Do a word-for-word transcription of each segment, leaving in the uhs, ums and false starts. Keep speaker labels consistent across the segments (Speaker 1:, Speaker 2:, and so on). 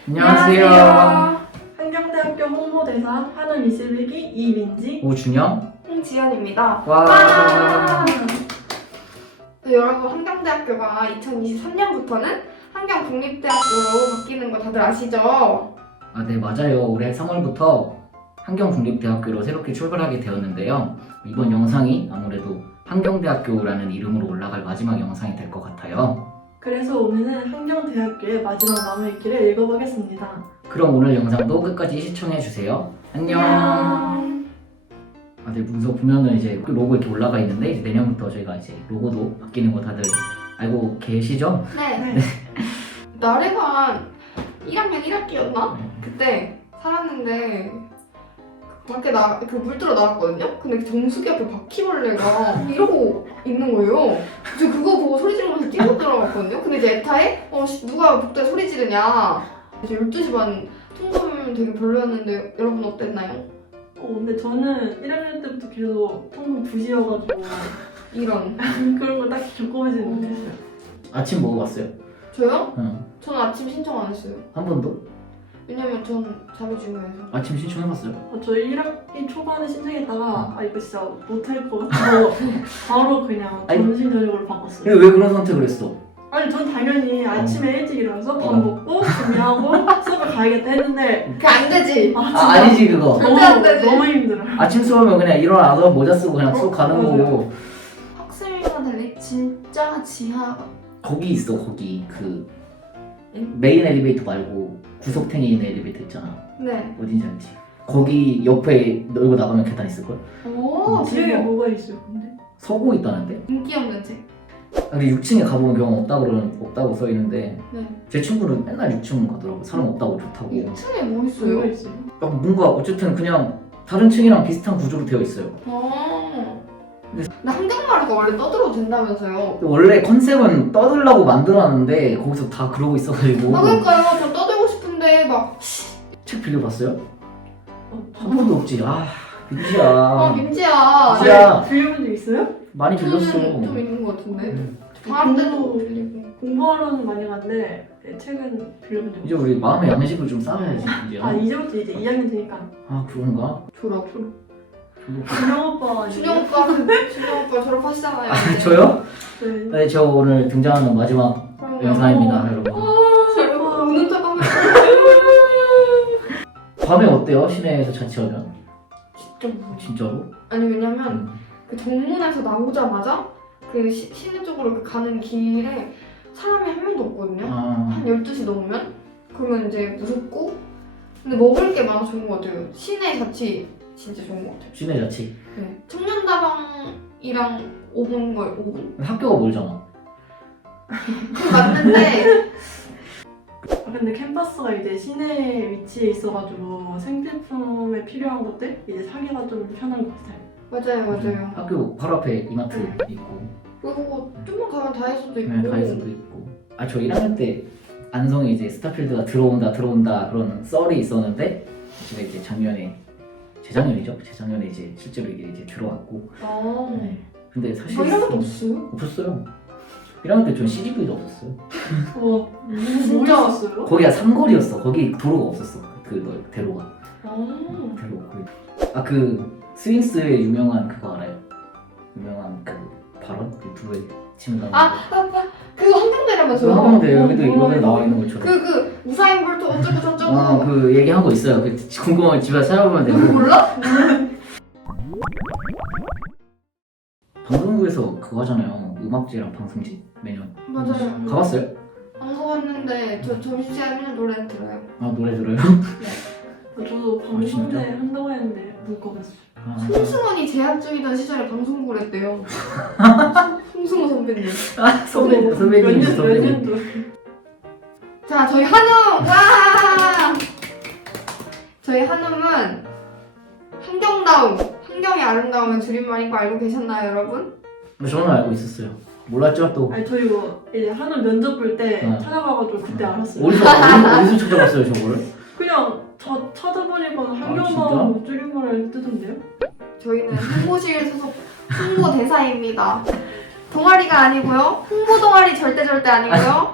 Speaker 1: 안녕하세요.
Speaker 2: 한경대학교 홍보대사 한음 이십일 기 이민지,
Speaker 1: 오준영.
Speaker 3: 홍지연입니다.
Speaker 1: 와.
Speaker 3: 와! 네, 여러분 한경대학교가 이천이십삼 년부터는 한경국립대학교로 바뀌는 거 다들 아시죠?
Speaker 1: 아, 네, 맞아요. 올해 삼월부터 한경국립대학교로 새롭게 출발하게 되었는데요. 이번 영상이 아무래도 한경대학교라는 이름으로 올라갈 마지막 영상이 될 것 같아요.
Speaker 2: 그래서 오늘은 한경대학교의 마지막 남아있기를 읽어보겠습니다.
Speaker 1: 그럼 오늘 영상도 끝까지 시청해주세요. 안녕. 아, 네, 문서 보면은 이제 로고 이렇게 올라가 있는데 이제 내년부터 저희가 이제 로고도 바뀌는 거 다들 알고 계시죠?
Speaker 3: 네.
Speaker 2: 네.
Speaker 3: 나래가 일 학년 일 학기였나?
Speaker 1: 네.
Speaker 3: 그때 살았는데 밖에 나, 그 물들어 나왔거든요? 근데 정수기 앞에 바퀴벌레가 이러고 있는 거예요. 그래서 그거 보고 소리 지르면서 뛰어 들어갔거든요? 근데 이제 에타에 어, 씨, 누가 복도에 소리 지르냐. 이제 열두 시 반 통금이면 되게 별로였는데 여러분 어땠나요?
Speaker 2: 어, 근데 저는 일 학년 때부터 계속 통금 부시여가지고
Speaker 3: 이런.
Speaker 2: 그런 거 딱히 겪어보지는 못했어요.
Speaker 1: 아침 먹어봤어요?
Speaker 3: 저요?
Speaker 1: 응.
Speaker 3: 저는 아침 신청 안 했어요.
Speaker 1: 한 번도?
Speaker 3: 왜냐면 전 잠이 중요해서.
Speaker 1: 아침 신청해봤어요?
Speaker 2: 어, 저 일 학기 초반에 신청했다가 아 이거 진짜 못할 것 같아서 바로 그냥
Speaker 1: 아니,
Speaker 2: 점심 저녁으로 바꿨어요.
Speaker 1: 근데 왜 그런 선택을 했어?
Speaker 2: 아니 전 당연히 아침에 일찍 일어나서 밥
Speaker 1: 어.
Speaker 2: 먹고 준비하고 수업을 가야겠다 했는데
Speaker 3: 그게 안 되지.
Speaker 2: 아,
Speaker 1: 아,
Speaker 2: 진짜
Speaker 1: 아니지 그거.
Speaker 2: 너무,
Speaker 3: 절대 안 되지.
Speaker 2: 너무 힘들어요.
Speaker 1: 아침 수업은 그냥 일어나서 모자 쓰고 그냥 수업 가는
Speaker 2: 어,
Speaker 1: 거고.
Speaker 3: 학생이랑 달리 진짜 지하.
Speaker 1: 거기 있어 거기 그 메인 엘리베이터 말고 구석탱이에 있는 엘리베이터 있잖아.
Speaker 3: 네.
Speaker 1: 어딘지 알지? 거기 옆에 열고 나가면 계단 있을걸?
Speaker 3: 오,
Speaker 2: 뒤에
Speaker 3: 대박.
Speaker 2: 뭐가 있어요 근데?
Speaker 1: 서고 있다는데?
Speaker 3: 인기 없는 책.
Speaker 1: 아, 근데 육 층에 가보면 경험 없다고 그러는 없다고 써 있는데
Speaker 3: 네.
Speaker 1: 제 친구는 맨날 육 층 가더라고. 사람 없다고 좋다고.
Speaker 3: 이 층에 뭐
Speaker 2: 뭐가
Speaker 3: 있어요?
Speaker 2: 있어요?
Speaker 1: 아, 뭔가 어쨌든 그냥 다른 층이랑 비슷한 구조로 되어 있어요.
Speaker 3: 아. 근데 한국말이가 원래 떠들어도 된다면서요?
Speaker 1: 근데 원래 컨셉은 떠들라고 만들어놨는데 거기서 다 그러고 있어가지고.
Speaker 3: 아 그러니까요. 저 떠들고 싶은데 막
Speaker 1: 책 빌려봤어요?
Speaker 2: 어,
Speaker 1: 한 번도 없지. 아 민지야.
Speaker 3: 아, 민지야.
Speaker 1: 민지야.
Speaker 2: 빌려본 적 있어요?
Speaker 1: 많이 빌렸어.
Speaker 3: 저는 좀 있는 것 같은데.
Speaker 1: 음.
Speaker 3: 방학 때도
Speaker 2: 공부-
Speaker 3: 빌리고.
Speaker 2: 공부하러는 많이 갔는데 네, 책은 빌려본 적
Speaker 1: 이제
Speaker 2: 없어요.
Speaker 1: 우리 마음의 양식을 좀 쌓아야지 이제.
Speaker 2: 아 이제부터 이제 이 학년 되니까
Speaker 1: 아 그런가?
Speaker 3: 졸업.
Speaker 2: 준영 오빠 아니에요?
Speaker 3: 준영 오빠, 그 준영 오빠 졸업하시잖아요.
Speaker 1: 아,
Speaker 3: 이제.
Speaker 1: 저요?
Speaker 2: 네.
Speaker 1: 네, 저 오늘 등장하는 마지막
Speaker 3: 그럼요.
Speaker 1: 영상입니다, 여러분.
Speaker 3: 아, 제발 우는 척하면.
Speaker 1: 밤에 어때요? 시내에서 자취하면?
Speaker 3: 진짜 무서워.
Speaker 1: 진짜로?
Speaker 3: 아니 왜냐면
Speaker 1: 음.
Speaker 3: 그 정문에서 나오자마자 그 시, 시내 쪽으로 그 가는 길에 사람이 한 명도 없거든요.
Speaker 1: 아,
Speaker 3: 한 열두 시 넘으면? 그러면 이제 무섭고 근데 먹을 게 많아서 좋은 것 같아요. 시내 자취 진짜 좋은 것 같아요.
Speaker 1: 시내 자취.
Speaker 3: 네. 청년다방이랑 오 분 거예요. 오 분?
Speaker 1: 학교가 멀잖아.
Speaker 3: 그건 맞는데
Speaker 2: 아, 근데 캠퍼스가 이제 시내 위치에 있어가지고 생필품에 필요한 것들 이제 사기가 좀 편한 것 같아요.
Speaker 3: 맞아요 맞아요.
Speaker 1: 학교 바로 앞에 이마트 있고,
Speaker 3: 그리고 좀만 가면 다이소도 있고
Speaker 1: 네, 다이소도 있고. 아, 저 일 학년 때 안성에 이제 스타필드가 들어온다, 들어온다 그런 썰이 있었는데, 제가 이제 작년에, 재작년이죠? 재작년에 이제 실제로 이게 이제 들어왔고.
Speaker 3: 아
Speaker 1: 네. 근데 사실.
Speaker 3: 뭐 이런 것도 없어요?
Speaker 1: 없었어요. 일 학년 때 전 씨지브이도 없었어요.
Speaker 2: 와
Speaker 3: 진짜?
Speaker 2: 몰랐어요?
Speaker 1: 거기가 삼거리였어. 거기 도로가 없었어. 그 너- 대로가.
Speaker 3: 아
Speaker 1: 대로 거기. 아그 스윙스의 유명한 그거 알아요? 유명한 그 발언 유튜브에 치면 나오는.
Speaker 3: 아, 아, 아, 그거 한경대라면서요?
Speaker 1: 한번데 여기도
Speaker 2: 어,
Speaker 1: 이번에
Speaker 2: 몰라요.
Speaker 1: 나와 있는 것처럼.
Speaker 3: 그, 그, 우사인 볼트 어쩌고 저쩌고.
Speaker 1: 아 그 얘기한 거 있어요. 그 궁금하면 집에 가서 찾아보면
Speaker 3: 누구
Speaker 1: 되고.
Speaker 3: 몰라?
Speaker 1: 방송국에서 그거 하잖아요. 음악제랑 방송제 매년.
Speaker 3: 맞아요.
Speaker 1: 가봤어요?
Speaker 3: 안 가봤는데, 저 점심시간에 노래 들어요.
Speaker 1: 아 노래 들어요?
Speaker 2: 아, 저도
Speaker 1: 아,
Speaker 2: 방송대
Speaker 1: 진짜?
Speaker 2: 한다고 했는데 못 가봤어요.
Speaker 1: 아,
Speaker 3: 송승헌이 재학 중이던 시절에 방송국을 했대요. 송승헌 선배님.
Speaker 1: 아 선배 선배님
Speaker 2: 몇 년, 몇
Speaker 1: 선배님.
Speaker 2: 년도.
Speaker 3: 자, 저희 한음! 와! 저희 한음은 한경다움, 한경의 아름다움은 줄임말인 거 알고 계셨나요, 여러분?
Speaker 1: 저는 알고 있었어요. 몰랐죠 또.
Speaker 2: 아니 저 이거 이제 한우 면접 볼 때
Speaker 1: 어.
Speaker 2: 찾아가가지고 그때 알았어요.
Speaker 1: 어디서 어디- 어디서 찾아봤어요 저거를?
Speaker 2: 그냥 저 찾아보니까
Speaker 1: 진짜?
Speaker 2: 한경다운 줄임말을 뜨던데요?
Speaker 3: 저희는 홍보실 소속 홍보대사입니다. 동아리가 아니고요. 홍보 동아리 절대 절대 아니고요.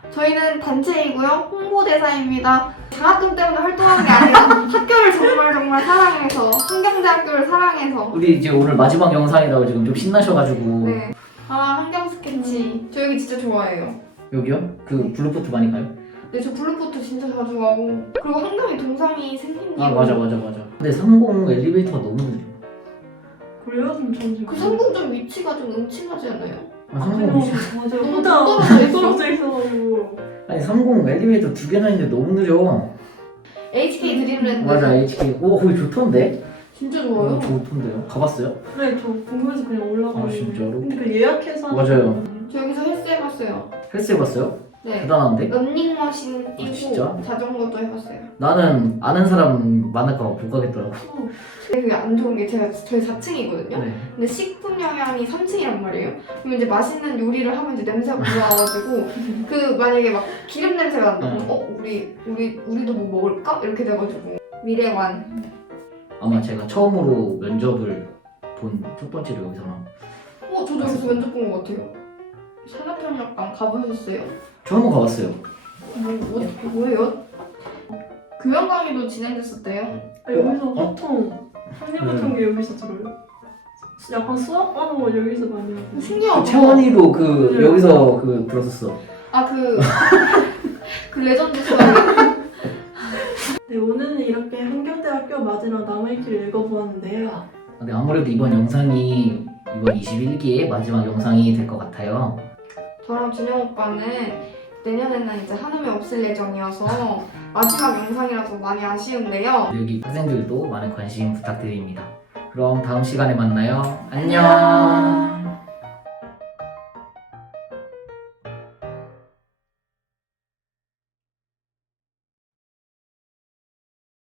Speaker 3: 저희는 단체이고요. 홍보대사입니다. 장학금 때문에 활동하는 게 아니라 학교를 정말 정말 사랑해서 한경대학교를 사랑해서
Speaker 1: 우리 이제 오늘 마지막 영상이라고 지금 좀 신나셔가지고
Speaker 3: 네. 아 한경 스케치 저 여기 진짜 좋아해요.
Speaker 1: 여기요? 그 블루포트 많이 가요?
Speaker 3: 네, 저 블루포트 진짜 자주 가고 그리고 한강에 동상이 생긴 게
Speaker 1: 아 맞아 맞아 맞아. 근데 삼공 엘리베이터가 너무 느려.
Speaker 2: 그래요? 좀 저는
Speaker 3: 그 삼공 좀 위치가 좀 음침하지 않나요?
Speaker 1: 아
Speaker 2: 그냥
Speaker 1: 삼공 미친.
Speaker 2: 맞아요.
Speaker 3: 너무
Speaker 2: 혼자
Speaker 3: 떨어져 있어.
Speaker 2: 떨어져 있어가지고.
Speaker 1: 아니 삼공 엘리베이터 두 개나 있는데 너무 느려.
Speaker 3: 에이치케이 드림랜드
Speaker 1: 맞아 에이치케이. 오 거기 좋던데?
Speaker 3: 진짜
Speaker 1: 어,
Speaker 3: 좋아요.
Speaker 1: 좋던데요? 가봤어요?
Speaker 2: 네, 저 궁금해서 그냥 올라가고.
Speaker 1: 아, 진짜로?
Speaker 2: 근데 그 예약해서. 하는
Speaker 1: 맞아요.
Speaker 2: 거거든요.
Speaker 3: 저 여기서 헬스 해봤어요.
Speaker 1: 헬스 해봤어요?
Speaker 3: 네.
Speaker 1: 대단한데?
Speaker 3: 런닝머신 뛰고
Speaker 1: 진짜?
Speaker 3: 자전거도 해봤어요.
Speaker 1: 나는 아는 사람 많을까 봐 못 가겠더라고.
Speaker 3: 근데 그게 안 좋은 게 제가 저희 사 층이거든요.
Speaker 1: 네.
Speaker 3: 근데 식품 영양이 삼 층이란 말이에요. 그럼 이제 맛있는 요리를 하면 이제 냄새가 올라와가지고 그 만약에 막 기름 냄새가 난다.
Speaker 1: 응.
Speaker 3: 어 우리 우리 우리도 뭐 먹을까 이렇게 돼가지고 미래관.
Speaker 1: 아마 제가 처음으로 면접을 본 첫 번째로 여기서 나온.
Speaker 3: 어 저도 여기서 면접 본 것 같아요. 산업협력관 가보셨어요?
Speaker 1: 저 한번 가봤어요.
Speaker 3: 뭐, 뭐 뭐예요? 교양 강의도 진행됐었대요.
Speaker 2: 아, 여기서
Speaker 1: 어?
Speaker 2: 보통 학력 같은 게 여기서 들어요. 약간 수학 하는 거 여기서 많이 하고.
Speaker 3: 신기하다.
Speaker 1: 채원이도 그
Speaker 2: 네.
Speaker 1: 여기서 그 들었었어.
Speaker 3: 아그 그 레전드 수업.
Speaker 2: 네, 오늘은 이렇게 한경대학교 마지막 남의 길 읽어보았는데요.
Speaker 1: 근데 아무래도 이번 영상이 이번 이십일 기의 마지막 영상이 될 것 같아요.
Speaker 3: 저랑 준영 오빠는 내년에는 이제 한음이 없을 예정이어서 마지막 영상이라서 많이 아쉬운데요.
Speaker 1: 여기 학생들도 많은 관심 부탁드립니다. 그럼 다음 시간에 만나요. 안녕.